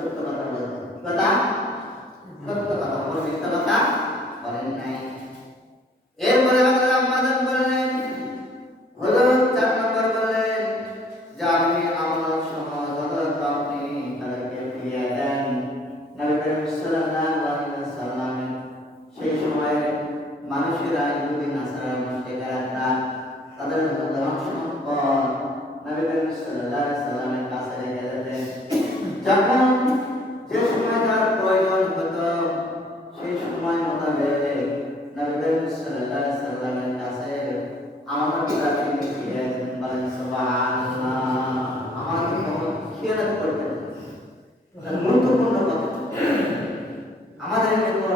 সত্য কথা বলতেন। কি কথা? সত্য কথা, কোনো মিথ্যা কথা বলেন নাই। এরপরে আমাদের আম্মাজান বললেন, হুজুর 4 নম্বর বললেন যে আপনি আমানত সমাজ হযরত আপনি তাদেরকে ফিরিয়ে দেন। নবী করিম সাল্লাল্লাহু আলাইহি ওয়াসাল্লাম সেই সময়ের মানুষেরা ইহুদি নাসারা মুশরিকরা তাদের ধন সম্পদ নবী করিম সাল্লাল্লাহু আলাইহি ওয়াসাল্লামের কাছে রেখে দিতেন। যখন যে সময় তার প্রয়োজন হতো সেই সময় মোতাবেক নবী করিম সাল্লাল্লাহু আলাইহি ওয়াসাল্লামের কাছে আমানতটা তিনি ফিরিয়ে দিতেন। বলেন সুবহানাল্লাহ। আমাকে কখনো খেয়ানত করতেন না। গুরুত্বপূর্ণ কথা, আমাদের কিন্তু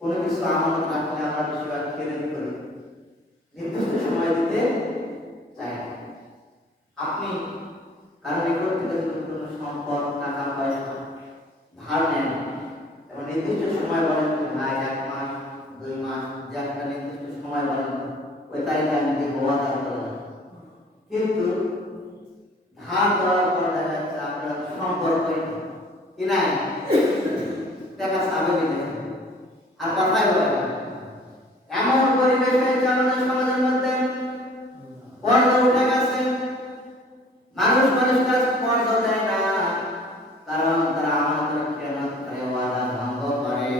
কোনো কিছু আমানত রাখলে আমরা বেশিরভাগ খেয়ানত করি, নির্দিষ্ট সময় দিতে চাই না। আপনি কারণ নিকট থেকে যদি কোনো সম্পদ টাকা পয়সা ধার নেন এবং নির্দিষ্ট সময় বলেন ভাই 1 মাস 2 মাস যে একটা নির্দিষ্ট সময় বলেন ওই তারিখে আমি দিব ওয়াদা করলাম, কিন্তু ধার দেওয়ার পর দেখা যাচ্ছে আপনার সম্পর্ক কি নাই, টাকা সাবে দিতে আর কথাই বলে না। এমন পরিবেশ হয়েছে আমাদের সমাজের মধ্যে, পর্দা উঠে গেছে, মানুষ মানুষের কাছে পর্দা দেয় না, কারণ তারা আমাদের খেয়ানত করে, ওয়াদা ভঙ্গ করে।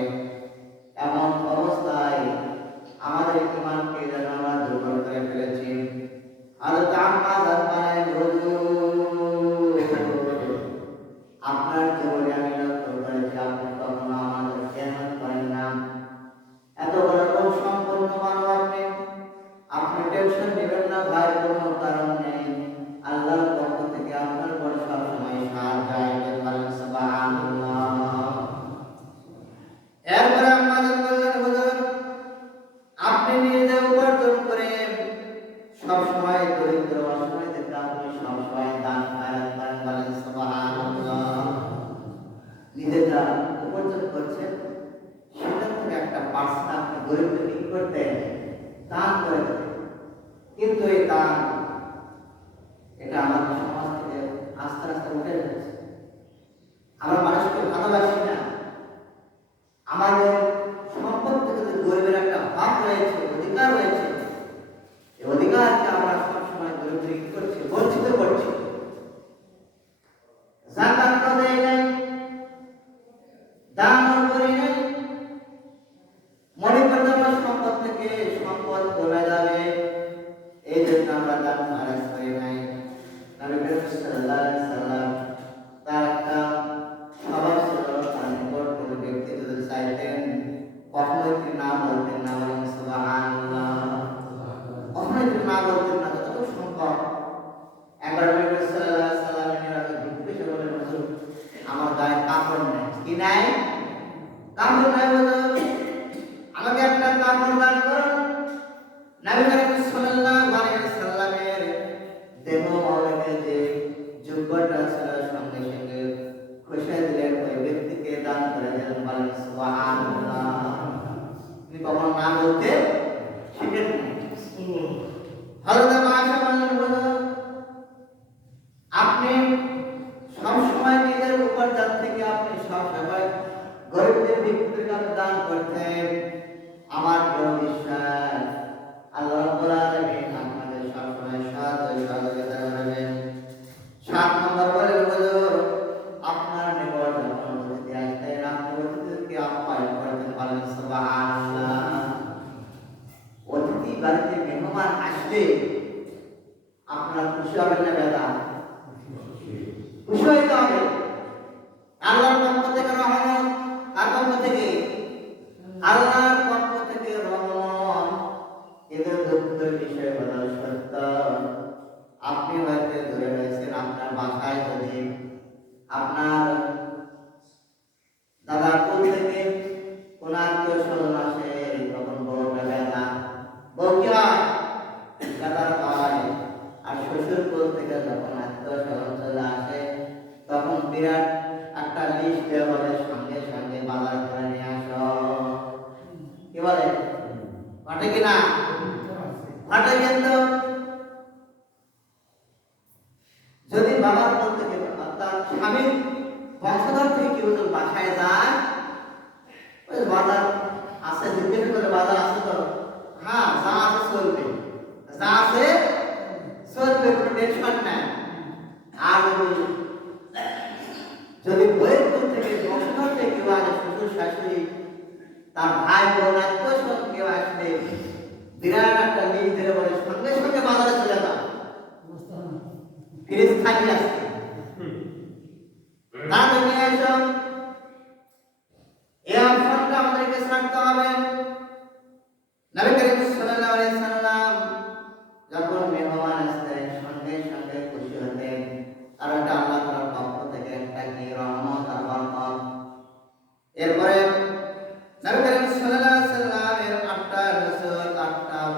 এমন অবস্থায় আমাদের ঈমানকে যেন আমরা দুর্বল করে ফেলেছি। আর আম্মাজান বলেন, হুজুর আপনার জীবনে আমি লক্ষ্য করেছি আপনি কখনো আমাদের খেয়ানত করেন না। এত বড় লোক সম্পন্ন মানব আপনি, আপনি টেনশন নেবেন না ভাই, কোনো কারণ নেই। আল্লাহর পক্ষ থেকে আপনার উপর সবসময় সাহায্য আসবে। বলেন সুবহানাল্লাহ। এরপরে আম্মাজান বললেন, হুজুর আপনি নিজে উপার্জন করে সবসময় দরিদ্র অসহায়দের আপনি সবসময় দান খয়রাত করেন। বলেন সুবহানাল্লাহ। নিজে যা উপার্জন করছেন সেটা থেকে একটা পার্সেন্ট আপনি গরিবদের কি করতেন, দান করে দেন। কিন্তু এই দান এটা আমাদের সমাজ থেকে আস্তে আস্তে উঠে যাচ্ছে। আমরা মানুষকে ভালোবাসি না, আমাদের সম্পদ থেকে যে গরিবের একটা হক রয়েছে, অধিকার রয়েছে, এই অধিকারকে আমরা সবসময় গরিবদের কি করছি, বঞ্চিত করছি। যাকাত তো দেই নাই, দানও করি নাই, মনে করতে আমার সম্পদ থেকে সম্পদ কমে যাবে, এই জন্য আমরা দান খরচ করি নাই। নবী করিম সাল্লাল্লাহু আলাইহি ওয়াসাল্লাম তার একটা স্বভাব ছিল, তার নিকট কোনো ব্যক্তি যদি চাইতেন কখনোই তিনি না বলতেন না। বলেন সুবহানাল্লাহ। কখনোই তিনি না বলতেন না, যতটুকু সম্ভব। একবার নবী করিম সাল্লাল্লাহু আলাইহি ওয়াসাল্লামের নিকট ভিক্ষুক এসে বললেন, হুজুর আমার গায়ে কাপড় নেই। কি নাই? কাপড় নাই হুজুর, আমাকে একটা কাপড় দান করুন। নবী করিম সাল্লাল্লাহু আলাইহি ওয়াসাল্লামের দেহ মোবারকের যে জুব্বাটা ছিল সঙ্গে সঙ্গে খুশিয়ে দিলেন, ওই ব্যক্তিকে দান করে দিলেন। বলেন সুবহানাল্লাহ। তিনি কখনো না বলতে শিখেন নাই। হযরত আয়েশা বলেন, হুজুর আপনি সবসময় নিজের উপার্জন থেকে আপনি সবসময় গরিবদের ভিক্ষুকদের কাছে দান করতেন। আমার দৃঢ় বিশ্বাস আল্লাহ রাব্বুল আলামিন আপনাদের সবসময় সহযোগিতা করবেন। 7 নম্বর বলেন, হুজুর আপনার নিকট যখন অতিথি আসতেন আপনি অতিথিকে আপ্যায়ন করতেন। বলেন সুবহানাল্লাহ। অতিথি বাড়িতে মেহমান আসলে আপনারা খুশি হবেন না বেদা? খুশি হইতে হবে। আল্লাহর পক্ষ থেকে রহমত, কার পক্ষ থেকে? আল্লাহর পক্ষ থেকে রহমত। এদের দুঃখের বিষয় হলো সত্য, আপনি হয়তো দূরে রয়েছেন, আপনার বাসায় যদি আপনার দাদা কুল থেকে কোন আত্মীয় স্বজন আসে তখন বউটা বেদা, বউ কি হয়? বেদার হয়। আর শ্বশুর কুল থেকে যখন আত্মীয় স্বজন চলে আসে তখন বিরাট একটা লিস্ট দেওয়া বলে, সঙ্গে সঙ্গে বাজার করে নিয়ে আসো। কি বলে? ঘটে কিনা? ঘটে। কিন্তু যদি বাবার বলতে গেলে অর্থাৎ স্বামীর হুজুর বাসায় যায়, ওই বাজার আছে, জিজ্ঞেস করে বাজার আছে তো, হ্যাঁ যা আছে চলবে, যা আছে চলবে, কোনো টেনশন নাই। আর যদি বইয়ের থেকে বংশ থেকে কেউ আসে, শ্বশুর শাশুড়ি তার ভাই বোন আত্মীয় স্বজন কেউ আসলে বিরাট একটা লিখ ধরে বলে সঙ্গে সঙ্গে বাজারে চলে যাও, ফ্রিজ খালি আসছে, তার নিয়ে এসো। এই অপশনটা আমাদেরকে ছাড়তে হবে। নবী করিম সাল্লাল্লাহু আলাইহি সাল্লাম যখন মেহমান আসতেন সঙ্গে সঙ্গে খুশি হতেন, আর এটা আল্লাহ তাআলার পক্ষ থেকে একটা কি রহমত আর বরকত। এরপরে নবী করিম সাল্লাল্লাহু আলাইহি সাল্লামের আটটা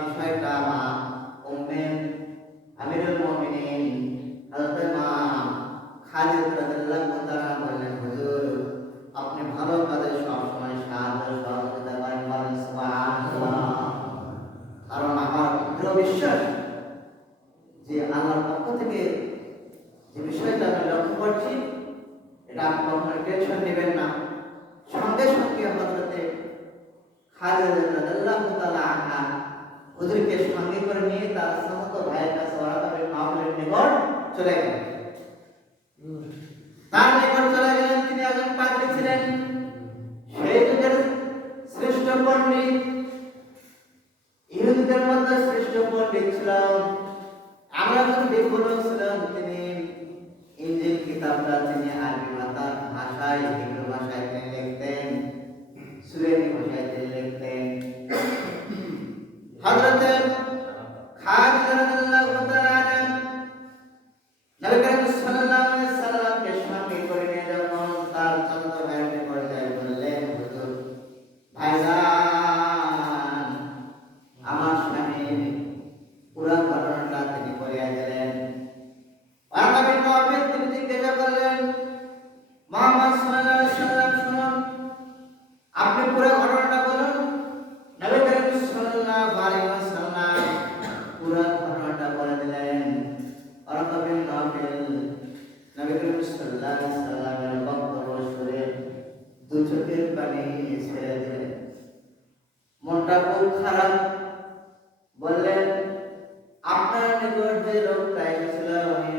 বিষয়টা মা উম্মে আমিরুল মুমিনিন হযরত মা খাদিজা রাদিয়াল্লাহু তাআলা বললেন, হুজুর আপনি ভালো কাজে সব সময় সাহায্য সহযোগিতা করেন, বলেন সুবহানাল্লাহ। কারণ আমার দৃঢ় বিশ্বাস যে আল্লাহর পক্ষ থেকে যে বিষয়টা আমি লক্ষ্য করছি, এটা আপনি কখনো টেনশন নেবেন না। সঙ্গে সঙ্গে হযরতে খাদিজা রাদিয়াল্লাহু তাআলা আনহা হুজুরকে সঙ্গে করে নিয়ে তার সমস্ত ভাইয়ের কাছে ওয়ারাকা বিন মাওফিলের নিকট চলে গেলেন। তার নিকট চলে গেলেন, তিনি একজন পাদ্রী ছিলেন, সেই যুগের শ্রেষ্ঠ পণ্ডিত, ইহুদিদের মধ্যে শ্রেষ্ঠ পণ্ডিত ছিল। আমরা যদি দেখুন ছিলেন, তিনি ইনজিল কিতাবটা তিনি আরবি ভাষায়, হিব্রু ভাষায় তিনি লিখতেন, সুরেনি ভাষায় তিনি লিখতেন। হযরতে খাদিজা রাদিয়াল্লাহু তাআলা নবী করিম সাল্লাল্লাহু আলাইহি সাল্লামকে সঙ্গে করে নিয়ে যখন তার চন্দ্র ভাইয়ের পর্যায়ে বললেন, হুজুর ভাইজান আমার স্বামীর পুরো ঘটনাটা তিনি করিয়া দিলেন। ওয়ারাকা বিন মাওফিল তিনি জিজ্ঞাসা করলেন, মুহাম্মদ সাল্লাল্লাহু আলাইহি সাল্লাম শুনুন, আপনি পুরো ঘটনাটা বলুন। নবী করিম সাল্লাল্লাহু আলাইহি ওয়াসাল্লাম পুরো ঘটনাটা বলে দিলেন। ওয়ারাকা বিন মাওফিল নবী করিম সাল্লাল্লাহু আলাইহি ওয়াসাল্লামের বক্তব্য শুনে দু চোখের পানি ছেড়ে দিলেন, মনটা খুব খারাপ। বললেন, আপনার নিকট যে লোকটা এসেছিল উনি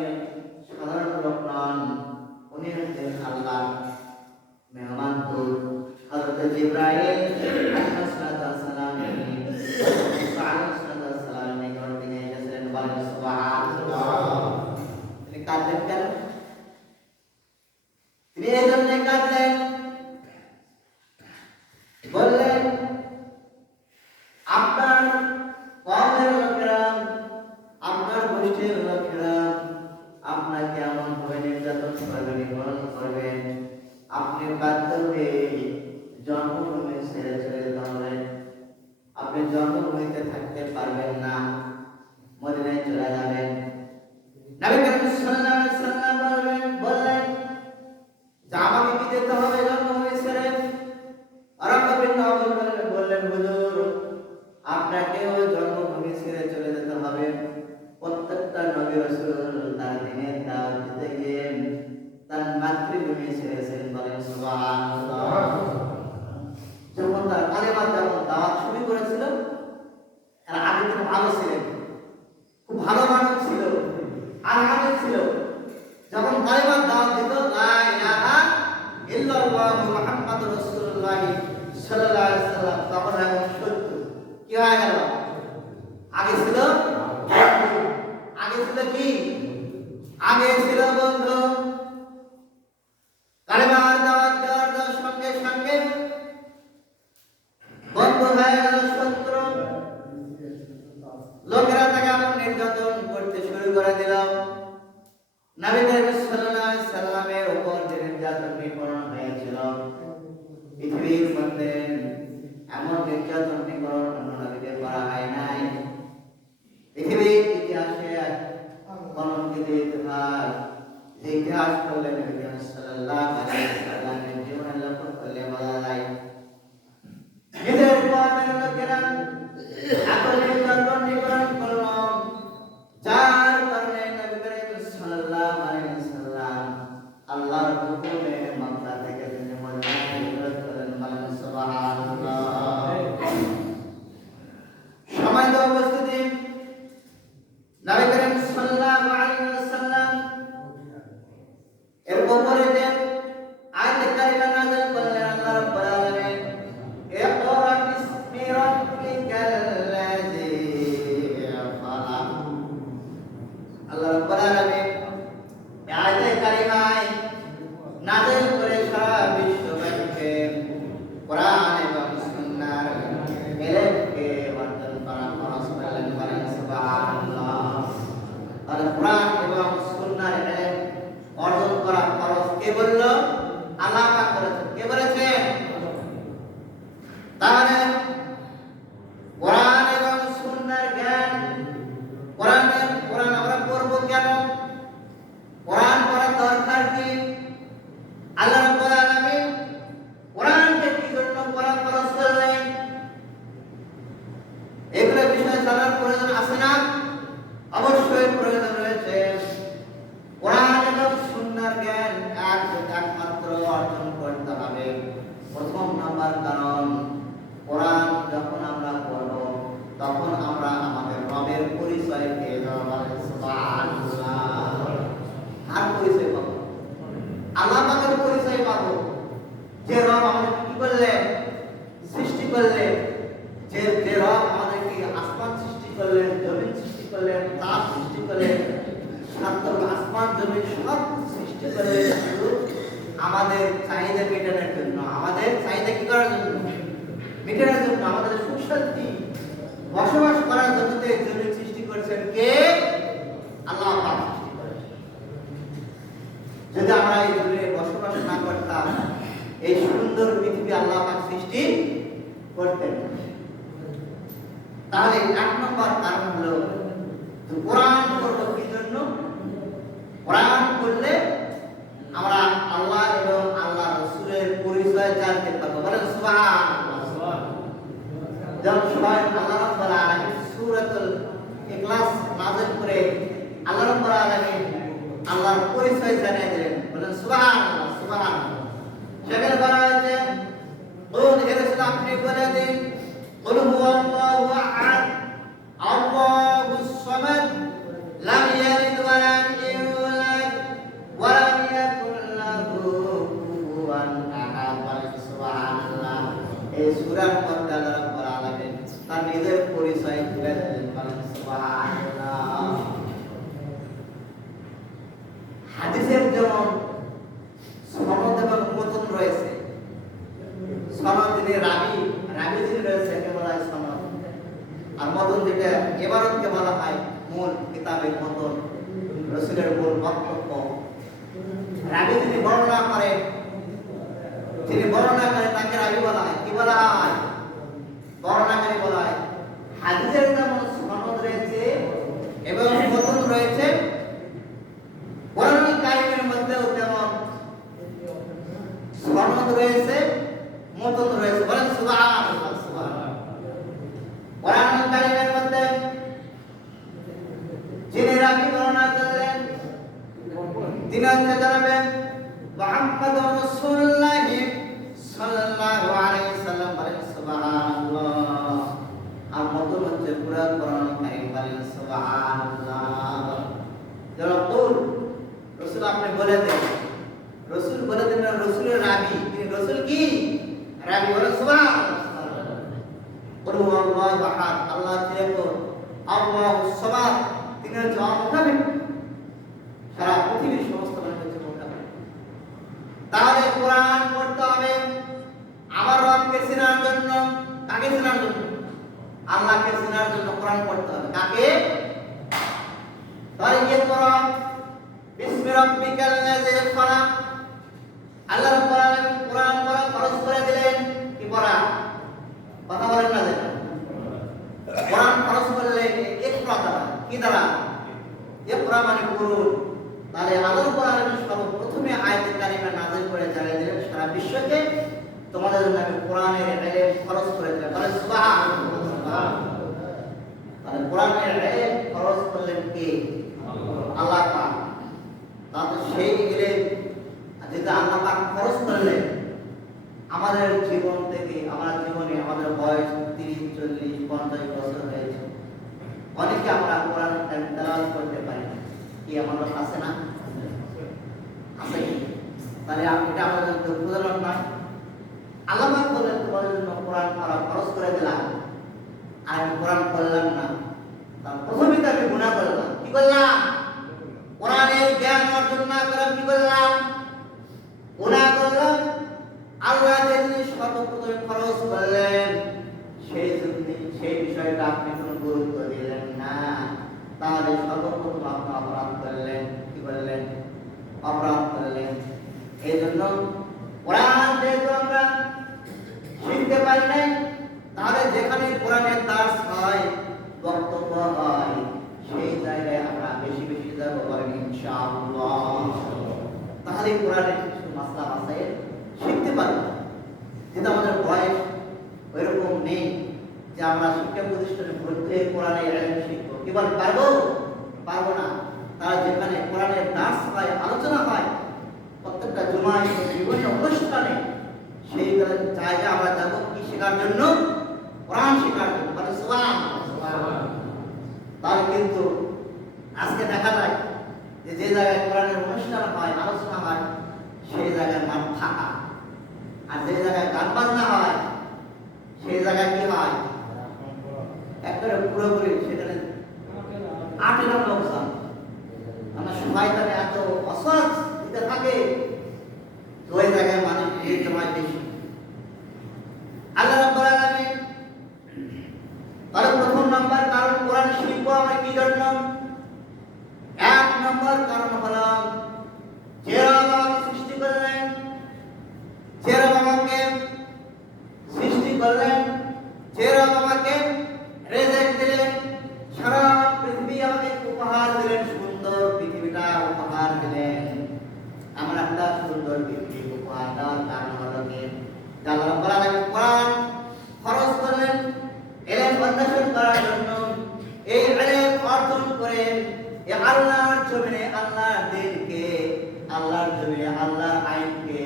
সাধারণ লোক নন, উনি হচ্ছেন আল্লাহ মেহমান দূত হযরত জিবরাইল আলাইহিস সালাম নিকট তিনি এসেছিলেন, বলেন সুবহানাল্লাহ। তিনি কাঁদলেন কেন? তিনি এই জন্য কাঁদলেন, বললেন আপনার কওমের লোকেরা, আপনার গোষ্ঠীর লোকেরা আপনাকে এমন ভাবে নির্যাতন করবে, নিপীড়ন করবে, আপনি বাধ্য হয়ে জন্মভূমি ছেড়ে চলে যেতে হবে। আপনি জন্মভূমিতে থাকতে পারবেন না, মদিনায় চলে যাবেন। নবী করিম সাল্লাল্লাহু আলাইহি সাল্লাম বললেন যে আমাকে কি যেতে হবে জন্মভূমি ছেড়ে? ওয়ারাকা বিন মাওফিল বললেন, হুজুর আপনাকেও জন্মভূমি ছেড়ে চলে যেতে হবে। প্রত্যেকটা নবী রাসূল তার দ্বীনের দাওয়াত দিতে গিয়ে তার মাতৃভূমি ছেড়েছেন, বলেন সুবহানাল্লাহ। যখন তার কালেমার যখন দাওয়াত শুরু করেছিল, এর আগে তো ভালো ছিলেন, খুব ভালো মানুষ ছিল, আর আগে ছিল। যখন কালেমার দাওয়াত দিত লা ইলাহা ইল্লাল্লাহ মুহাম্মাদুর রাসূলুল্লাহ সাল্লাল্লাহু আলাইহি ওয়াসাল্লাম, তখন এখন সত্য কি হয়ে গেল? আগে ছিল কি? আগে ছিল বন্ধু কালেমার দাওয়াত দেওয়ার সঙ্গে সঙ্গে বন্ধু হয়ে গেল শত্রু। লোকেরা তাকে এমন নির্যাতন করতে শুরু করে দিল। নবী করিম সাল্লাল্লাহু আলাইহি সাল্লামের উপর যে নির্যাতন নিপীড়ন হয়েছিল, পৃথিবীর মধ্যে এমন নির্যাতন নিপীড়ন অন্য নবীদের করা হয় নাই। পৃথিবীর ইতিহাসে কলঙ্কিত ইতিহাস, যে ইতিহাস পড়লে নবী করিম সাল্লাল্লাহু আলাইহি সাল্লামের জীবনের লক্ষ্য করলে বোঝা যায় নিজের কওমের লোকেরা এত নির্যাতন নিপীড়ন করল, যার কারণে নবী করিম সাল্লাল্লাহু আলাইহি সাল্লাম আল্লাহর হুকুমে মক্কা থেকে সাল্লাল্লাহু আলাইহি ওয়াসাল্লাম এর উপরে যে আয়াত কারিমা নাযিল করলেন আল্লাহ রাব্বুল আলামিন, ইকরা বিসমি রাব্বিকাল্লাযী খালাক। আল্লাহ রাব্বুল আলামিন এই আয়াত কারিমায় নাযিল করে সারা বিশ্ববাসীকে কোরআন এবং সুন্নাহর ইলমকে অর্জন করা ফরজ করলেন। বলেন সুবহানাল্লাহ। আর কোরআন এবং সুন্নাহর ইলম অর্জন করা ফরজ কে বলল? আল্লাহ পাক বলেছেন। কে বলেছেন? তাহলে কোরআন এবং সুন্নাহর জ্ঞান, কোরআন আমরা পড়ব কেন? কোরআন পড়ার দরকার কি? আল্লাহ রাব্বুল আলামিন কোরআনকে কি জন্য পড়া ফরজ করলেন? এগুলো বিষয়ে জানার প্রয়োজন আছে না? অবশ্যই প্রয়োজন রয়েছে। কোরআন এবং সুন্নাহর জ্ঞান একমাত্র অর্জন করতে হবে। প্রথম নাম্বার কারণ, কোরআন যখন আমরা পড়ব তখন আমরা আমাদের রবের পরিচয় পেয়ে যাব। সুবহানাল্লাহ। আর পরিচয় পাবো, আল্লাহ পাকের পরিচয় পাবো। যে রব আমাদেরকে কি করলেন? সৃষ্টি করলেন। যে রব আমাদেরকে আসমান সৃষ্টি করলেন, জমিন সৃষ্টি করলেন, চাঁদ সৃষ্টি করলেন, আসমান জমিন সব সৃষ্টি করলেন শুধু আমাদের চাহিদা মেটানোর জন্য। আমাদের চাহিদা কি করার জন্য? মেটানোর জন্য। আমাদের সুখ শান্তি বসবাস করার জন্য জমিন সৃষ্টি করেছেন কে? আল্লাহ পাক সৃষ্টি করেছেন। যদি আমরা এই জমিনে বসবাস না করতাম, এই সুন্দর পৃথিবী আল্লাহ পাক সৃষ্টি করতেন। তাহলে এক নম্বর কারণ হলো কোরআন পড়ব কি জন্য? কোরআন পড়লে আমরা আল্লাহ এবং আল্লাহ রাসূলের পরিচয় জানতে পারবো। বলেন সুবহানাল্লাহ। যখন সবাই আল্লাহ রাব্বুল আলামিন সূরাতুল ইখলাস নাযিল করে আল্লাহ রাব্বুল আলামিন আল্লাহর পরিচয় জানিয়ে দিলেন। বলেন সুবহানাল্লাহ, সুবহানাল্লাহ। সেখানে বলা হয়েছে, কুল হে রাসূল আপনি বলে দিন, কুল হুয়াল্লাহু আহাদ আল্লাহুস সামাদ লাম ইয়ালিদ ওয়া লাম ইউলাদ ওয়া লাম ইয়াকুল লাহু কুফুওয়ান আহাদ। বলেন সুবহানাল্লাহ। এই সূরার মধ্যে আল্লাহ রাব্বুল আলামিন তার নিজের পরিচয় তুলে দিলেন। বলেন সুবহানাল্লাহ। হাদিসের যেমন সনদ এবং মতন রয়েছে, সনদ যিনি রাবি যিনি রয়েছে একে বলা হয় সনদ, আর মতন যেটা ইবারতকে বলা হয় মূল কিতাবের মতন, রাসূলের মূল বক্তব্য। রাবি যিনি বর্ণনা করেন তাকে রাবি বলা হয়। কি বলা হয়? বর্ণনাকারী বলা হয়। হাদিসের যেমন সনদ রয়েছে এবং মতন রয়েছে, কোরআনুল কারীমের মধ্যেও তেমন সনদ রয়েছে, মতন রয়েছে। বলেন সুবহানাল্লাহ, সুবহানাল্লাহ। কোরআনুল কারীমের মধ্যে যিনি রাবি বর্ণনা করলেন তিনি হচ্ছে জানাবেন মুহাম্মদুর রাসূলুল্লাহ সাল্লাল্লাহু আলাইহি সাল্লাম। বলেন সুবহানাল্লাহ। আর মতন হচ্ছে পুরো কোরআনুল কারীম। বলেন সুবহানাল্লাহ। যারা কুল রাসূল আপনি বলে দেন, রাসূল বলে দেন না, রাসূলের রাবি তিনি রাসূল কি? রাবি। বলেন সুবহানাল্লাহ। কুল হুয়াল্লাহু আহাদ আল্লাহ এক, আল্লাহুস সামাদ তিনি হচ্ছে অমুখাপেক্ষী, সারা পৃথিবীর সমস্ত মানুষ হচ্ছে মুখাপেক্ষী। তাহলে কোরআন পড়তে হবে আমার রবকে চেনার জন্য। কাকে চেনার জন্য? আল্লাহকে চেনার জন্য কোরআন পড়তে হবে। কাকে? তাহলে ইকরা বিসমি রাব্বিকাল্লাযী খালাক। আল্লাহ রাব্বুল আলামিন কোরআন পড়া ফরজ করে দিলেন। কি পড়া? কথা বলেন না যেন। কোরআন ফরজ করলেন ইকরা দ্বারা। কি দ্বারা? ইকরা মানে পড়ুন। তাহলে আল্লাহ রাব্বুল আলামিন সর্বপ্রথমে আয়াতে কারিমা নাযিল করে জানিয়ে দিলেন সারা বিশ্বকে তোমাদের জন্য আমি কোরআনের ইলম ফরজ করে দিলাম। বলেন সুবহানাল্লাহ। তাহলে কোরআনের ইলম ফরজ করলেন কে? আল্লাহ পাক। তাহলে সেই ইলম যেটা আল্লাহ পাক ফরজ করলেন, আমাদের জীবন থেকে আমার জীবনে আমাদের বয়স 30, 40, 50 বছর হয়েছে, অনেকে আমরা কোরআন তেলাওয়াত করতে পারি না। কি এমন লোক আছে না? আছে কি? তাহলে এটা আমাদের উদাহরণ নয়। আল্লাহ পাক বলেন তোমাদের জন্য কোরআন পড়া ফরজ করে দিলাম, আর আমি কোরআন পড়লাম না, তার প্রথমেই তো আমি গুনাহ করলাম। কি করলাম? কোরআনের জ্ঞান অর্জন না করে কি করলাম? গুনাহ করলাম। আল্লাহ যে জিনিস সর্বপ্রথমে ফরজ করলেন সেই বিষয়টা আপনি কোনো গুরুত্ব দিলেন না, তাহলে সর্বপ্রথম আপনি অপরাধ করলেন। কি করলেন? অপরাধ করলেন। এই জন্য কোরআন যেহেতু আমরা শিখতে পারি নাই, তাহলে যেখানে কোরআনের দাস হয়, বক্তব্য হয়, সেই জায়গায় আমরা বেশি বেশি যাবো বলেন ইনশাআল্লাহ। তাহলে কোরআনের কিছু মাসলা মাসাইল শিখতে পারবো। যেটা আমাদের বয়স ওইরকম নেই যে আমরা শিক্ষা প্রতিষ্ঠানে ভর্তি হয়ে কোরআনের ইলম শিখবো। কি বল পারবো? পারবো না। তারা যেখানে কোরআনের দাস হয়, আলোচনা হয়, প্রত্যেকটা জুমায় বিভিন্ন অনুষ্ঠানে, সেই জায়গায় আমরা যাবো কি শেখার জন্য? কোরআন শেখার জন্য। মানে সুবহানাল্লাহ। তাহলে কিন্তু আজকে দেখা যায় যে যে জায়গায় কোরআনের অনুষ্ঠান হয়, আলোচনা হয়, সেই জায়গায় মাঠ ফাঁকা। আর যে জায়গায় গান বাজনা হয়, সেই জায়গায় কি হয়? একবারে পুরোপুরি সেখানে আটের লোকসান। আমরা সবাই তাহলে এত অসহজ দিতে থাকে, তো ওই জায়গায় মানুষ ভিড় জমায় বেশি। আল্লাহ রাব্বুল আলামিন তার প্রথম নাম্বার কারণ কোরআন শিখবো আমরা কি জন্য? এক নম্বর কারণ হলো যারা বাবাকে সৃষ্টি করলেন, যারা বাবাকে সৃষ্টি করলেন, যারা বাবাকে রেজেক দিলেন, সারা পৃথিবী আমাকে উপহার দিলেন, সুন্দর পৃথিবীটা উপহার দিলেন। আমরা একটা সুন্দর পৃথিবী উপহার দেওয়ার কারণ হলো কি? আল্লাহ রাব্বুল আলামিন কোরআন ফরজ করলেন ইলম অন্বেষণ করার জন্য। এই ইলম অর্জন করে আল্লাহর জমিনে আল্লাহর দ্বীনকে, আল্লাহর জমিনে আল্লাহর আইনকে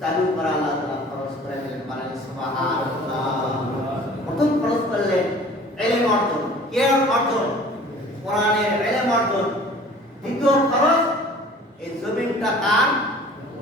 চালু করা আল্লাহ তাআলা ফরজ করে দিলেন। বলেন সুবহানাল্লাহ। প্রথম ফরজ করলেন ইলম অর্জন। কি অর্জন? কোরআনের ইলম অর্জন। দ্বিতীয় ফরজ এই জমিনটা কার?